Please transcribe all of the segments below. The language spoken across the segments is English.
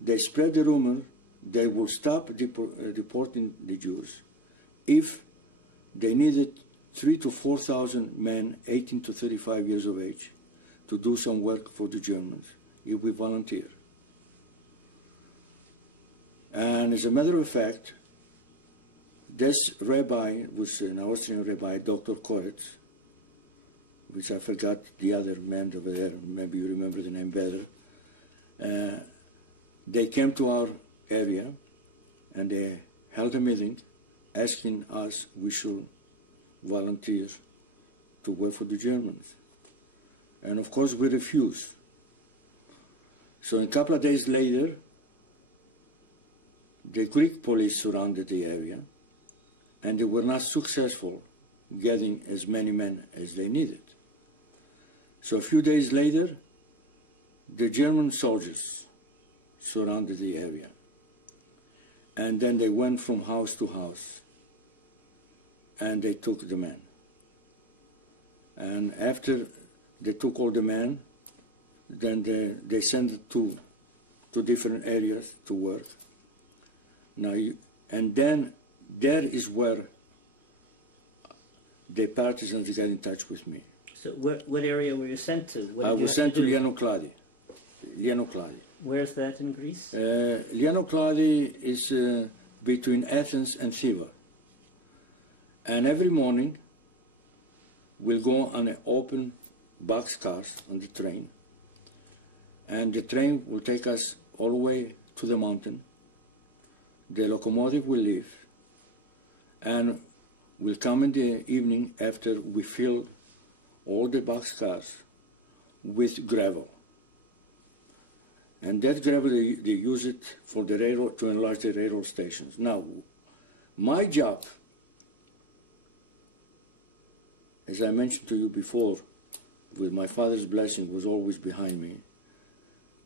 they spread the rumor they will stop deporting the Jews if they needed 3,000 to 4,000 men, 18 to 35 years of age, to do some work for the Germans if we volunteer. And as a matter of fact, this rabbi was an Austrian rabbi, Dr. Koretz, which I forgot the other man over there, maybe you remember the name better. They came to our area and they held a meeting asking us we should volunteer to work for the Germans. And of course we refused. So a couple of days later, the Greek police surrounded the area and they were not successful getting as many men as they needed. So a few days later, the German soldiers surrounded the area. And then they went from house to house and they took the men. And after they took all the men, then they sent it to different areas to work. Now, and then there is where the partisans got in touch with me. So what area were you sent to? I was sent to Lianokladi. Where's that in Greece? Lianokladi is between Athens and Thiva. And every morning we'll go on an open boxcars on the train. And the train will take us all the way to the mountain. The locomotive will leave. And we'll come in the evening after we fill all the boxcars with gravel. And that gravel, they use it for the railroad, to enlarge the railroad stations. Now, my job, as I mentioned to you before, with my father's blessing, was always behind me.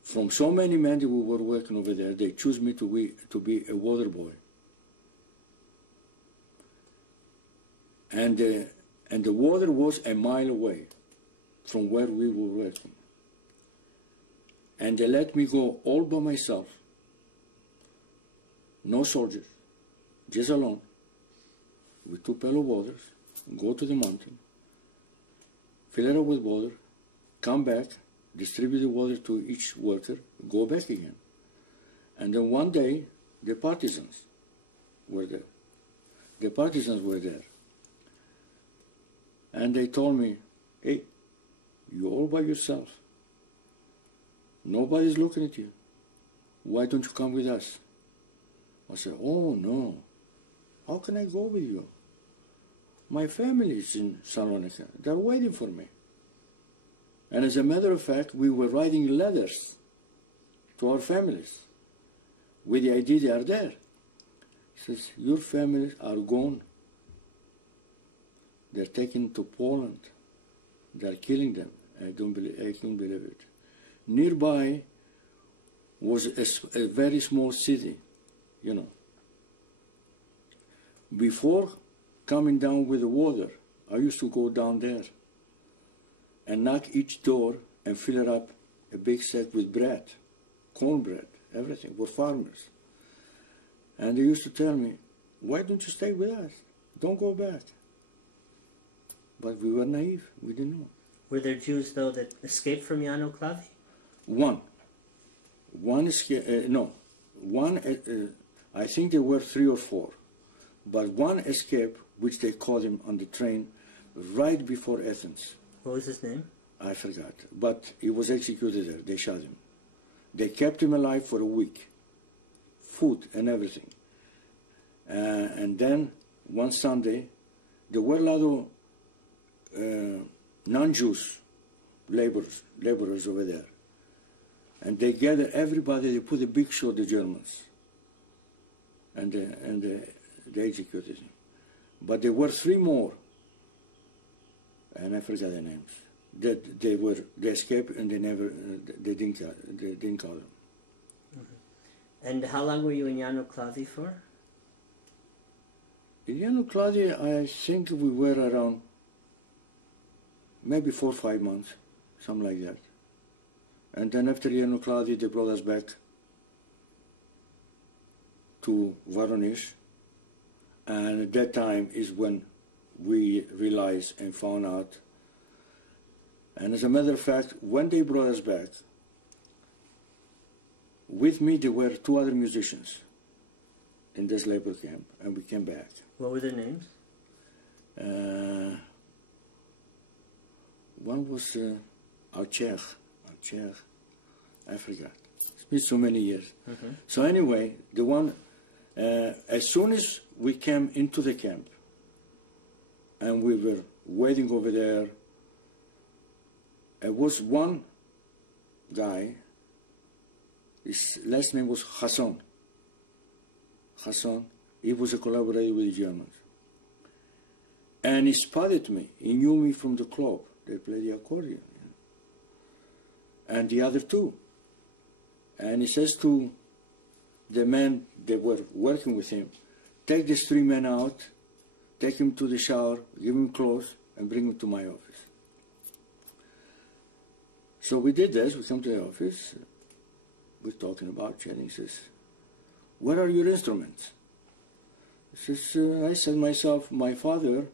From so many men that we were working over there, they chose me to be a water boy. And the water was a mile away from where we were working. And they let me go all by myself, no soldiers, just alone, with 2 pail of waters, go to the mountain, fill it up with water, come back, distribute the water to each worker, go back again. And then one day, the partisans were there. The partisans were there. And they told me, hey, you're all by yourself. Nobody's looking at you. Why don't you come with us? I said, oh no, how can I go with you? My family is in Saloniki. They're waiting for me. And as a matter of fact, we were writing letters to our families with the idea they are there. He says, your families are gone. They're taken to Poland. They're killing them. I couldn't believe it. Nearby was a very small city, you know. Before coming down with the water, I used to go down there and knock each door and fill it up a big sack with bread, cornbread, everything. We're farmers. And they used to tell me, why don't you stay with us? Don't go back. But we were naive. We didn't know. Were there Jews, though, that escaped from Lianokladi? One escaped, no. I think there were 3 or 4. But one escaped, which they caught him on the train right before Athens. What was his name? I forgot. But he was executed there. They shot him. They kept him alive for a week. Food and everything. And then, one Sunday, there were a lot of non-Jews laborers over there. And they gathered everybody, they put a big show, the Germans. And they executed him. But there were 3 more, and I forgot their names. That they escaped and they didn't call them. Mm-hmm. And how long were you in Lianokladi for? In Lianokladi, I think we were around maybe 4 or 5 months, something like that. And then after Lianokladi, they brought us back to Voronezh, and at that time is when we realized and found out. And as a matter of fact, when they brought us back, with me there were two other musicians in this labor camp, and we came back. What were their names? One was Alcher, I forgot. It's been so many years. So anyway, the one, as soon as we came into the camp, and we were waiting over there, there was one guy, his last name was Hassan. He was a collaborator with the Germans. And he spotted me. He knew me from the club. They played the accordion. And the other two. And he says to the men that were working with him, take these three men out, take him to the shower, give him clothes, and bring him to my office. So we did this. We come to the office. We're talking about it. And he says, where are your instruments? He says, I said myself, my father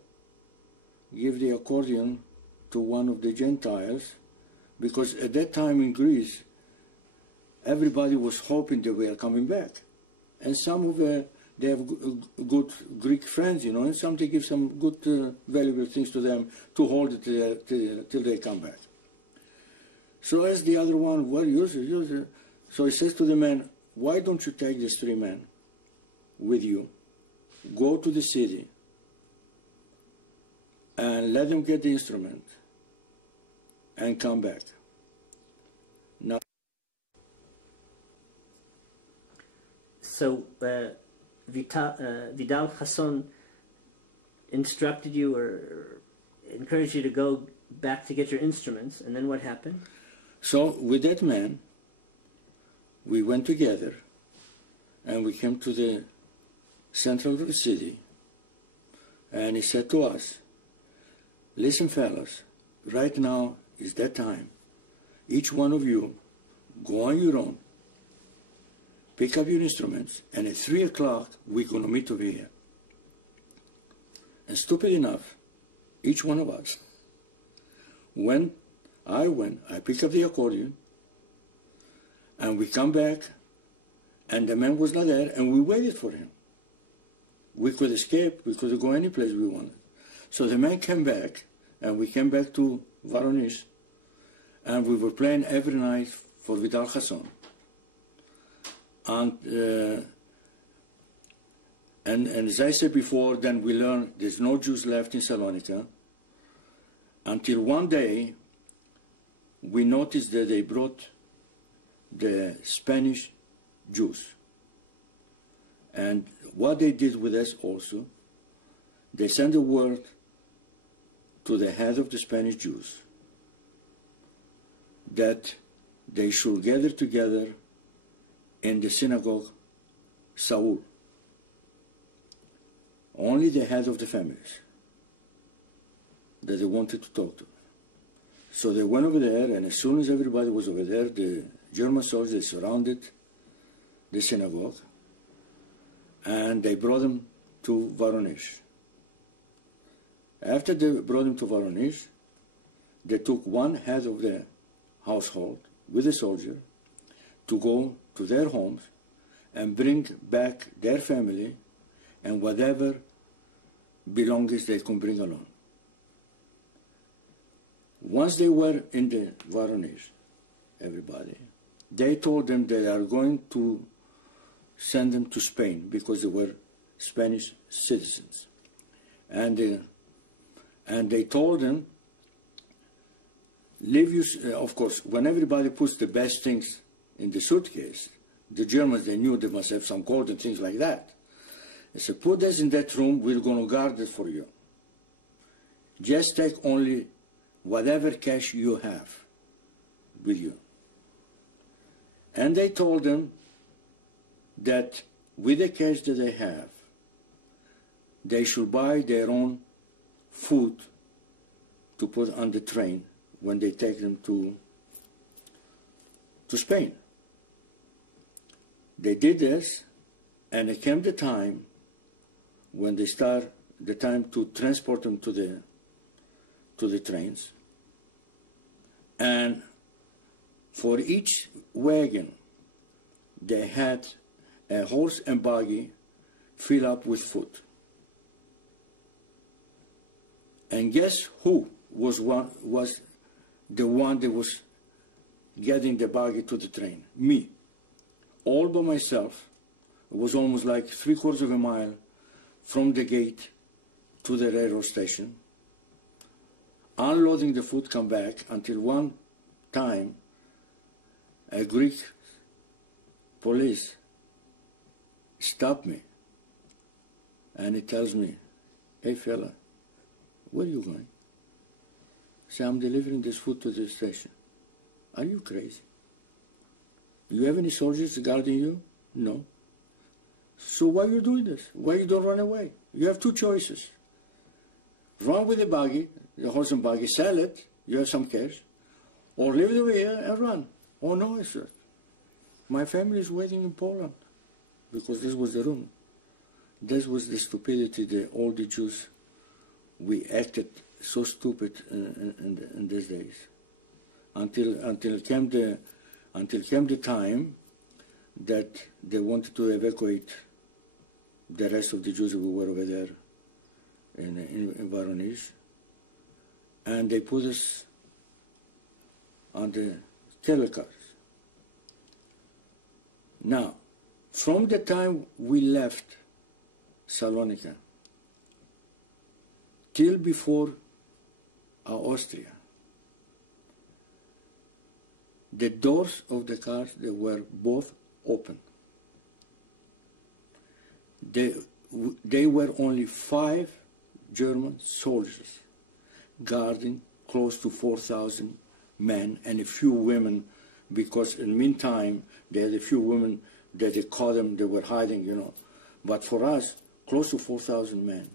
gave the accordion to one of the Gentiles, because at that time in Greece, everybody was hoping that we are coming back. And some of they have good Greek friends, you know, and some they give some good, valuable things to them to hold it till they come back. So as the other one, well, use it. So he says to the man, why don't you take these three men with you, go to the city, and let them get the instrument, and come back. Now, so Vidal Hassan instructed you or encouraged you to go back to get your instruments, and then what happened? So with that man, we went together, and we came to the center of the city, and he said to us, listen, fellas, right now is that time. Each one of you go on your own, pick up your instruments, and at 3 o'clock we're going to meet over here. And stupid enough, each one of us, when I pick up the accordion, and we come back, and the man was not there, and we waited for him. We could escape, we could go any place we wanted. So the man came back, and we came back to Voronezh, and we were playing every night for Vidal Hassan. And as I said before, then we learned there's no Jews left in Saloniki, until one day we noticed that they brought the Spanish Jews. And what they did with us also, they sent a word to the head of the Spanish Jews that they should gather together in the synagogue Saul. Only the head of the families that they wanted to talk to. So they went over there, and as soon as everybody was over there, the German soldiers, they surrounded the synagogue, and they brought them to Voronezh. After they brought them to Voronezh, they took one head of the household with a soldier to go to their homes and bring back their family and whatever belongings they could bring along. Once they were in the Voronezh, everybody, they told them they are going to send them to Spain because they were Spanish citizens. And they told them, leave you, of course, when everybody puts the best things in the suitcase, the Germans, they knew they must have some gold and things like that. They said, put this in that room, we're going to guard it for you. Just take only whatever cash you have with you. And they told them that with the cash that they have, they should buy their own food to put on the train when they take them to Spain. They did this, And it came the time when they start the time to transport them to the trains. And for each wagon, they had a horse and buggy filled up with food. And guess who was the one that was getting the buggy to the train? Me. All by myself. It was almost like 3/4 of a mile from the gate to the railroad station. Unloading the food, come back, until one time a Greek police stopped me and he tells me, "Hey fella, where are you going?" I say, "I'm delivering this food to the station." "Are you crazy? You have any soldiers guarding you?" "No." "So why are you doing this? Why you don't run away? You have two choices. Run with the buggy, the horse and buggy, sell it, you have some cash, or leave it over here and run." "Oh no," I said. "My family is waiting in Poland," because this was the room. This was the stupidity that all the Jews, we acted so stupid in these days. Until came the time that they wanted to evacuate the rest of the Jews who were over there in Voronezh, and they put us on the telecars. Now, from the time we left Saloniki till before Austria, the doors of the cars, they were both open. They were only 5 German soldiers guarding close to 4,000 men and a few women, because in the meantime they had a few women that they caught them, they were hiding, you know. But for us, close to 4,000 men,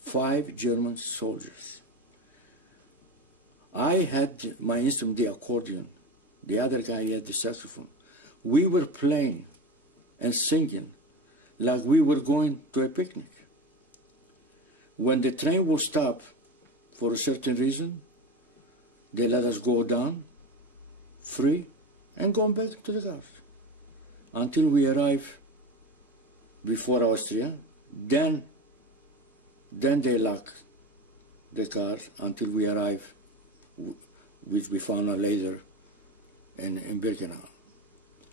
5 German soldiers. I had my instrument, the accordion. The other guy had the saxophone. We were playing and singing like we were going to a picnic. When the train will stop for a certain reason, they let us go down, free, and go back to the cars. Until we arrive before Austria, then they lock the cars until we arrive, which we found out later, in Birkenau.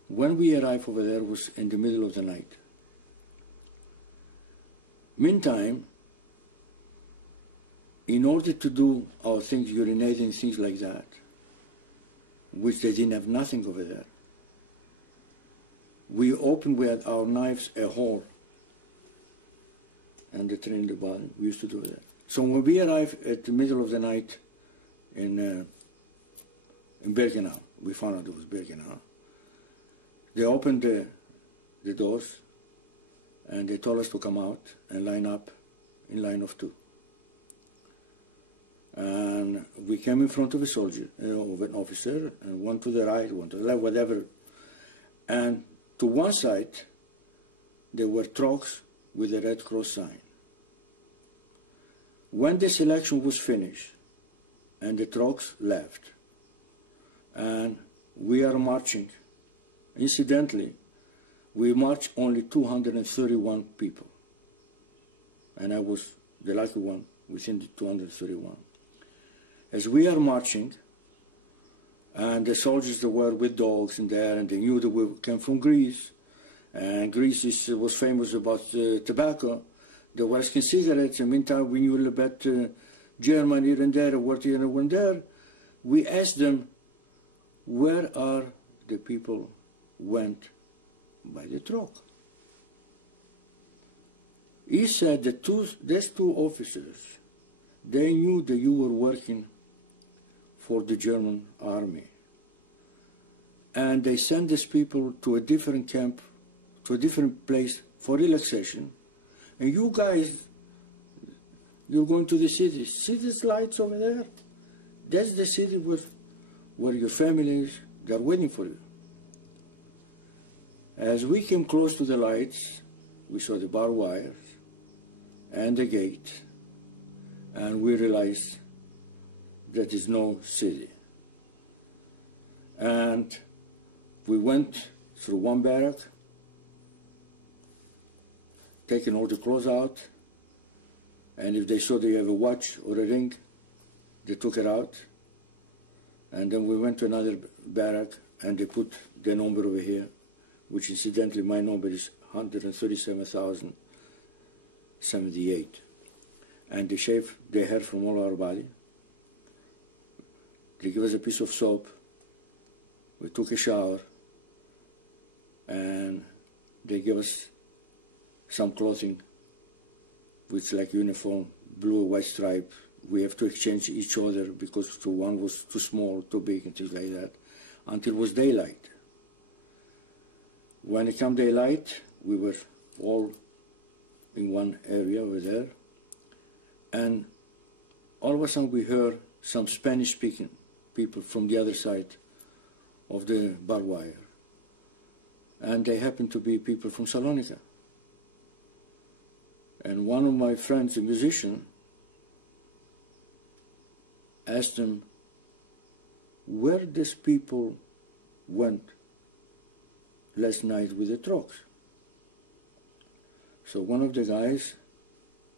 When we arrived over there, it was in the middle of the night. Meantime, in order to do our things, urinating, things like that, which they didn't have nothing over there, we opened with our knives a hole and the train in the bottom. We used to do that. So when we arrived at the middle of the night in Birkenau, we found out it was Birkenau. They opened the doors and they told us to come out and line up in line of 2. And we came in front of a soldier, of an officer, and one to the right, one to the left, whatever. And to one side, there were trucks with a Red Cross sign. When the selection was finished, and the trucks left, and we are marching, incidentally, we marched only 231 people. And I was the lucky one within the 231. As we are marching, and the soldiers that were with dogs in there, and they knew that we came from Greece, and Greece was famous about tobacco. They were asking cigarettes, and meantime we knew a little bit German here and there, what here and there. We asked them, where are the people went by the truck? He said that these 2 officers, they knew that you were working for the German army. And they sent these people to a different camp, to a different place for relaxation. And you guys, you're going to the city. See these lights over there? That's the city where your family is. They're waiting for you. As we came close to the lights, we saw the barbed wire and the gate, and we realized that is no city. And we went through one barrack, taking all the clothes out, and if they saw they have a watch or a ring, they took it out. And then we went to another barrack, and they put the number over here, which incidentally my number is 137,078. And they shave the hair from all our body. They give us a piece of soap. We took a shower, and they give us some clothing, which like uniform, blue, white stripe. We have to exchange each other because one was too small, too big, and things like that, until it was daylight. When it came daylight, we were all in one area over there, and all of a sudden we heard some Spanish-speaking people from the other side of the barbed wire, and they happened to be people from Saloniki. And one of my friends, a musician, asked them where these people went last night with the trucks. So one of the guys,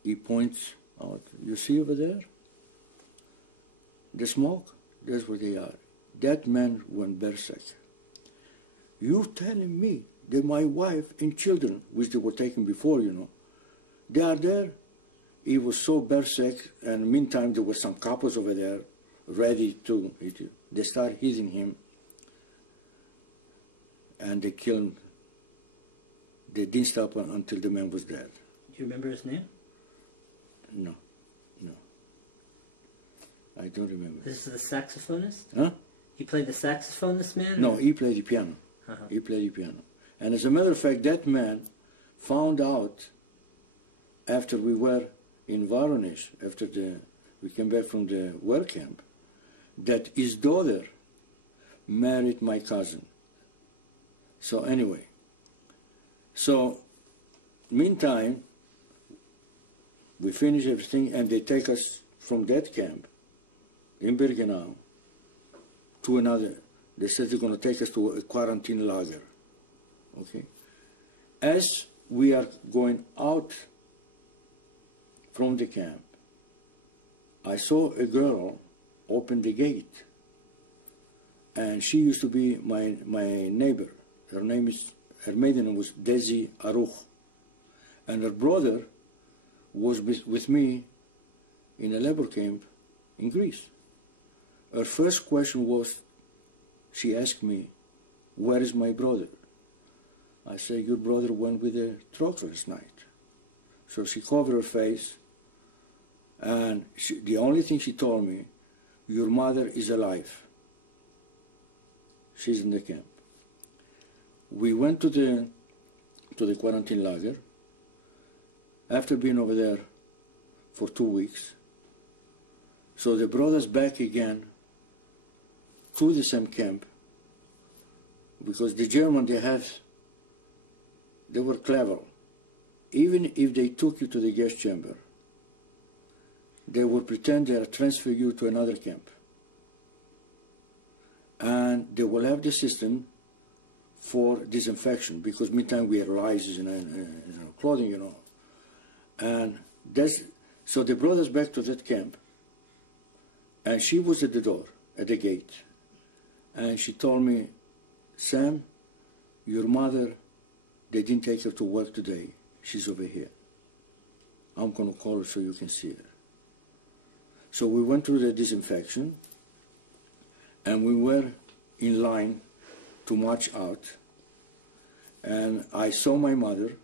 he points out, you see over there? The smoke? That's where they are. That man went berserk. You telling me that my wife and children, which they were taken before, you know, they are there? He was so berserk, and meantime there were some couples over there ready to hit you. They start hitting him, and they killed him. They didn't stop until the man was dead. Do you remember his name? No. I don't remember. This is the saxophonist? Huh? He played the saxophone, this man? No, he played the piano. He played the piano. And as a matter of fact, that man found out after we were in Voronezh, after we came back from the work camp, that his daughter married my cousin. So anyway, meantime, we finish everything, and they take us from that camp in Birkenau to another. They said they're going to take us to a quarantine lager. Okay? As we are going out from the camp, I saw a girl open the gate, and she used to be my neighbor. Her maiden name was Desi Aruch, and her brother was with me in a labor camp in Greece. Her first question was, she asked me, where is my brother? I said, your brother went with the truck last night. So she covered her face, and the only thing she told me, your mother is alive. She's in the camp. We went to the quarantine lager. After being over there for 2 weeks, so the brothers back again to the same camp, because the German they were clever. Even if they took you to the gas chamber, they would pretend they are transferring you to another camp. And they will have the system for disinfection, because meantime we had lice in our clothing, you know. And so they brought us back to that camp, and she was at the door, at the gate, and she told me, Sam, your mother, they didn't take her to work today. She's over here. I'm going to call her so you can see her. So we went through the disinfection, and we were in line to march out, and I saw my mother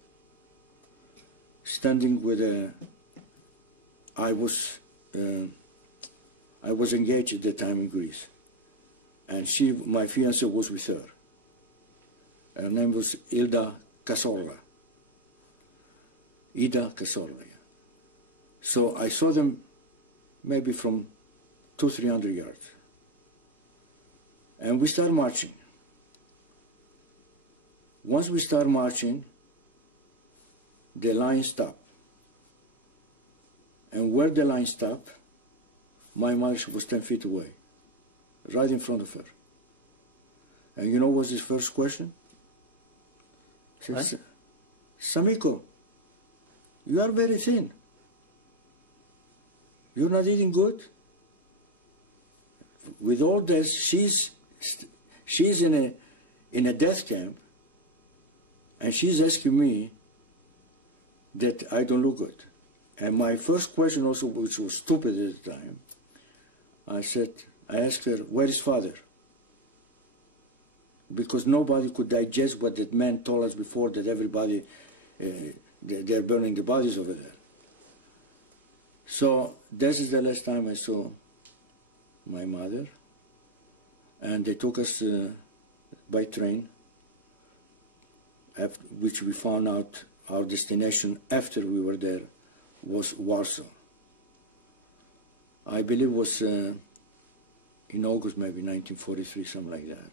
standing with I was engaged at the time in Greece, and my fiancée was with her. Her name was Ida Cazorla. So I saw them maybe from 200-300 yards. And we start marching. Once we start marching, the line stopped. And where the line stopped, my mother was 10 feet away, right in front of her. And you know what was his first question? He said, Samiko, you are very thin. You're not eating good? With all this, she's in a death camp, and she's asking me that I don't look good. And my first question also, which was stupid at the time, I asked her, where is father? Because nobody could digest what that man told us before, that everybody, they're burning the bodies over there. So this is the last time I saw my mother, and they took us by train, which we found out our destination after we were there was Warsaw. I believe it was in August, maybe 1943, something like that.